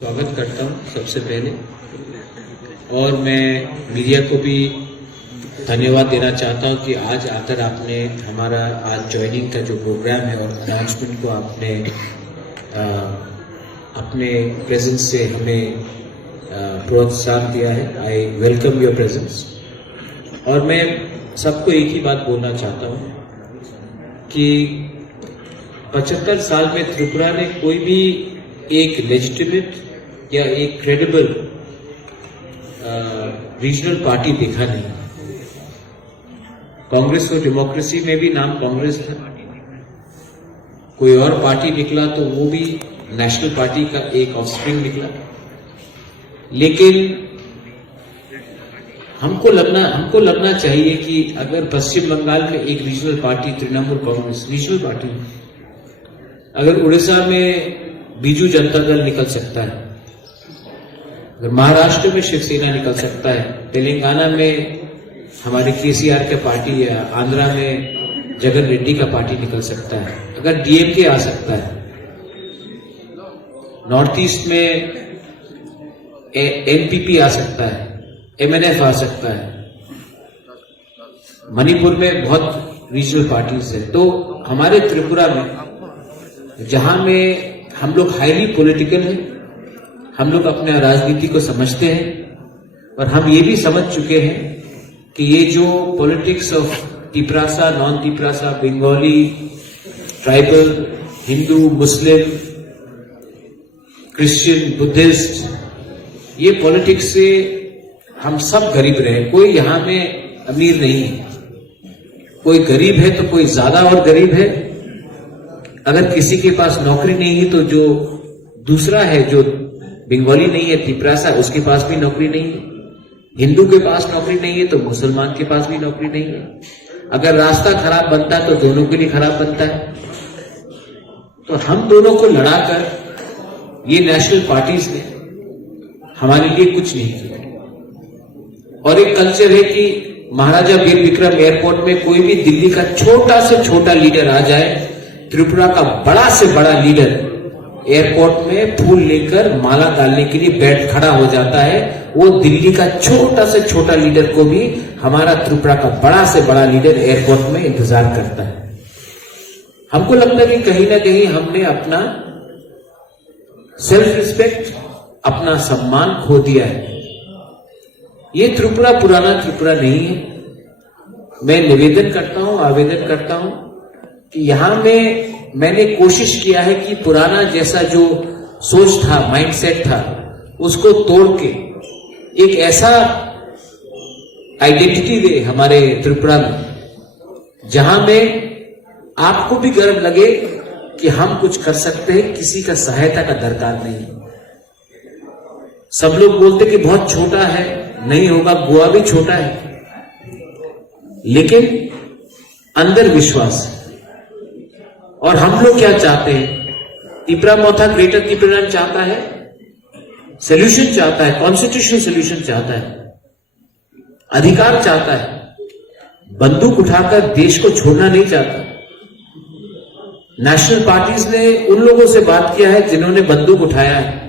स्वागत करता हूं सबसे पहले, और मैं मीडिया को भी धन्यवाद देना चाहता हूं कि आज आकर आपने हमारा आज ज्वाइनिंग का जो प्रोग्राम है और अनाउंसमेंट को आपने अपने प्रेजेंस से हमें प्रोत्साहन दिया है। I welcome your presence. और मैं सबको एक ही बात बोलना चाहता हूं कि 75 साल में त्रिपुरा ने कोई भी एक लेजिटिमेट या एक क्रेडिबल रीजनल पार्टी देखा नहीं। कांग्रेस को डेमोक्रेसी में भी नाम कांग्रेस था, कोई और पार्टी निकला तो वो भी नेशनल पार्टी का एक ऑफस्प्रिंग निकला। लेकिन हमको लगना चाहिए कि अगर पश्चिम बंगाल में एक regional party Trinamool Congress regional party, अगर उड़ीसा में बीजू जनता दल निकल सकता है, अगर महाराष्ट्र में शिवसेना निकल सकता है, तेलंगाना में हमारे केसीआर का पार्टी या आंध्रा में जगन रेड्डी का पार्टी निकल सकता है, अगर डीएमके आ सकता है, नॉर्थ ईस्ट में एनपीपी आ सकता है, एमएनएफ आ सकता है, मणिपुर में बहुत रीजनल पार्टीज है, तो हमारे त्रिपुरा में जहां में हम लोग हाईली पॉलिटिकल हैं, हम लोग अपने राजनीति को समझते हैं और हम ये भी समझ चुके हैं कि ये जो politics of Tiprasa, non Tiprasa, Bengali, tribal, Hindu, Muslim, Christian, Buddhist, ये पॉलिटिक्स से हम सब गरीब रहे। कोई यहां में अमीर नहीं है, कोई गरीब है तो कोई ज्यादा और गरीब है। अगर किसी के पास नौकरी नहीं है तो जो दूसरा है, जो बंगाली नहीं है, तिपरासा, उसके पास भी नौकरी नहीं है। हिंदू के पास नौकरी नहीं है तो मुसलमान के पास भी नौकरी नहीं है। अगर रास्ता खराब बनता है तो दोनों के लिए खराब बनता है। तो हम दोनों को लड़ाकर ये नेशनल पार्टीज ने हमारे लिए कुछ नहीं किया। और एक कल्चर है कि महाराजा वीर विक्रम एयरपोर्ट में कोई भी दिल्ली का छोटा से छोटा लीडर आ जाए, त्रिपुरा का बड़ा से बड़ा लीडर एयरपोर्ट में फूल लेकर माला डालने के लिए बैठ खड़ा हो जाता है। वो दिल्ली का छोटा से छोटा लीडर को भी हमारा त्रिपुरा का बड़ा से बड़ा लीडर एयरपोर्ट में इंतजार करता है। हमको लगता है कि कहीं ना कहीं हमने अपना सेल्फ रिस्पेक्ट, अपना सम्मान खो दिया है। ये त्रिपुरा पुराना त्रिपुरा नहीं है। मैं निवेदन करता हूं, आवेदन करता हूं कि यहां में मैंने कोशिश किया है कि पुराना जैसा जो सोच था, माइंडसेट था, उसको तोड़ के एक ऐसा आइडेंटिटी दे हमारे त्रिपुरा में, जहां में आपको भी गर्व लगे कि हम कुछ कर सकते हैं, किसी का सहायता का दरकार नहीं। सब लोग बोलते कि बहुत छोटा है, नहीं होगा, गोवा भी छोटा है, लेकिन अंदर विश्वास है। और हम लोग क्या चाहते हैं? तिपरा मोथा ग्रेटर त्रिपुरा चाहता है, सोल्यूशन चाहता है, कॉन्स्टिट्यूशनल सोल्यूशन चाहता है, अधिकार चाहता है, बंदूक उठाकर देश को छोड़ना नहीं चाहता। नेशनल पार्टीज ने उन लोगों से बात किया है जिन्होंने बंदूक उठाया है।